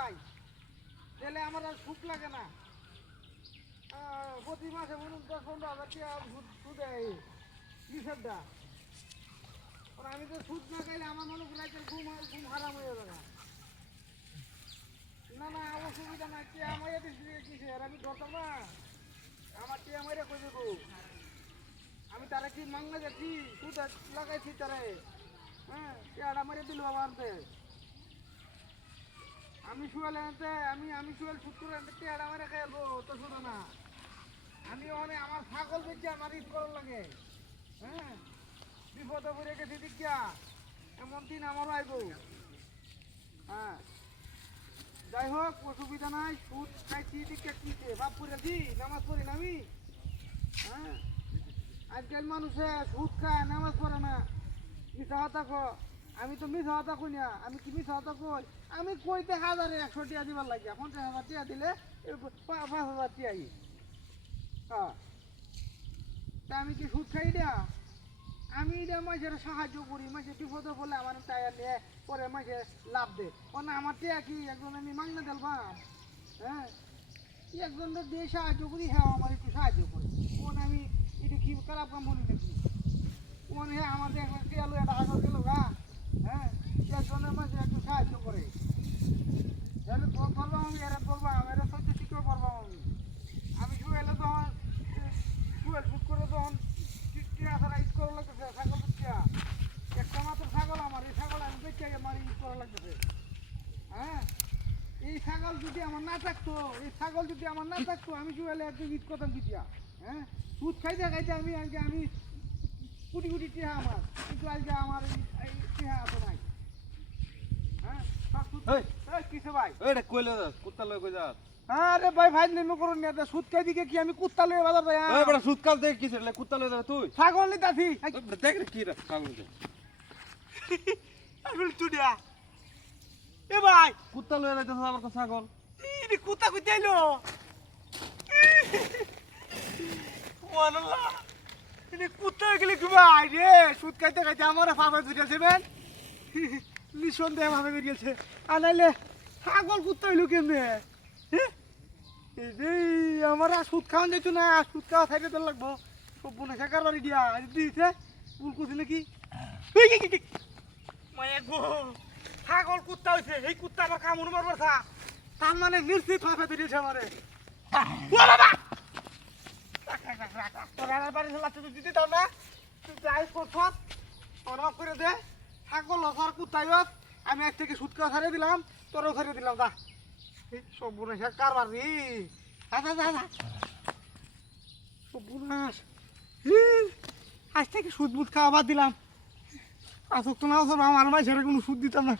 নাই তাহলে আমার আর সুখ লাগে না। প্রতি মাসে বলুন 10-15 হাজার টাকা সুদ দেয় কৃষকটা। আমি তো সুদ না খাইলে আমার মনে করি ঘুম হারাম হয়ে যাবে। না না অসুবিধা নাই, টিয়া মাইয়া দিচ্ছি কিসের, আমি ধরতাম না। আমার টিয়া মাইয়া কই দেবো, আমি তারা কি মাংনা যাচ্ছি সুদ লাগাইছি তারে। হ্যাঁ টিয়াটা মারিয়ে দিল বাবা আনতে, আমি শুয়াল আনতে আমি শুয়াল সুদ করে আনতে টিয়াটা মারে খেলবো তো শুধু না। আমি অনেক আমার ছাগল দেখছি আমার ঈদ করার লাগে। হ্যাঁ বিপদে পড়ে গেছি দিকিয়া, এমন দিন আমারও আইব। হ্যাঁ যাই হোক অসুবিধা নাই, সুদ খাইছি দিকে কিছে বাপ পড়েছি নামাজ পড়ি না আমি। হ্যাঁ আজকাল মানুষে সুদ খায় নামাজ পড়ে না, মিথ্যা কথা কো। আমি তো মিথ্যা কথা কই না, আমি কি মিথ্যা কথা কই? আমি কইতে 1000-100 টাকা দিবার লাগে, 50,000 টাকা দিলে 5,000 টাকা। হ্যাঁ তা আমি কি সুদ খাই দেয়া? আমি এটা মাঝে সাহায্য করি, মাঝে বিপদে বলে আমার টায়ার নিয়ে পরে মাঝে লাভ দে। ও না আমার টিয়া কি একজন আমি মাংনা দিলাম। হ্যাঁ একজন দিয়ে সাহায্য করি, হ্যাঁ আমার একটু সাহায্য করে। কোন আমি এটা কি খারাপ কাম বলি নাকি? কোন হ্যাঁ আমাদের একজন টিয়া লো একটা হাজার গেল গা। হ্যাঁ একজনের মাঝে একটু সাহায্য করে, তাহলে বলবো আমি এরা বলবো এরা সহ্য শিখেও পারবো। আমি শুয়েলে তখন শুয়েল ফুট করে তখন টিয়া ছাড়া ঈদ করা লাগতেছে। ছাগল টিয়া একটা মাত্র ছাগল আমার, এই ছাগল আমি বেঁচে আমার ঈদ করা লাগতেছে। হ্যাঁ এই ছাগল যদি আমার না থাকতো, এই ছাগল যদি আমার না থাকতো আমি শুয়েলে একদম ঈদ করতাম কি টিয়া। হ্যাঁ দুধ খাইতে খাইতে আমি আজকে আমি কোটি কোটি টিয়া আমার, কিন্তু আজকে আমার এই টিয়া আছে নাই। হ্যাঁ কিসে ভাই ওইটা কইলে যাস কুত্তা লই কই যাস? আরে ভাই ভাই নেমে করুন না, সুদ খাই দিকে কি আমি কুত্তা লয়ে বাজার যাই? ওই বড় সুদ কাল দেখ কিসের লে কুত্তা লই যাস তুই? ছাগল নিতাছি দেখ রে কি রে ছাগল দে। আমি চুড়িয়া এ ভাই কুত্তা লই যাইতাছ আবার তো ছাগল। এই কুত্তা কইতে আইলো ওয়াল্লাহ, এই কুত্তা গেলে কি ভাই রে? সুদ খাইতে খাইতে আমার পাপে ধরেছে বেন, নিঃসন্দেহে ভাবে বেরিয়েছে। আনাইলে ছাগল কুত্তা হইলো কেমনে? আমার সুদ খাওয়ান যাইতো না, সুদ খাওয়া খাইতে তো লাগবো। সব বোনে শেখার বাড়ি দিয়া দিয়েছে ভুল করছি নাকি? ছাগল কুত্তা হয়েছে, এই কুত্তা আবার কামড় মারবার থা, তার মানে নিশ্চিত ভাবে দিয়েছে আমারে। তোর বাড়ি লাগতে তুই দিতে না, তুই যাই করছ ওরা করে দে। ছাগল হসার কুত্তাই আমি এক থেকে সুদ খাওয়া ছাড়িয়ে দিলাম, তোরও ছাড়িয়ে দিলাম। যা সর্বনাশ কারবার রে, সর্বনাশ। আজ থেকে সুদ বুদ খাওয়া বাদ দিলাম। আসক তো না আমার মাঝে কোনো সুদ দিতাম না।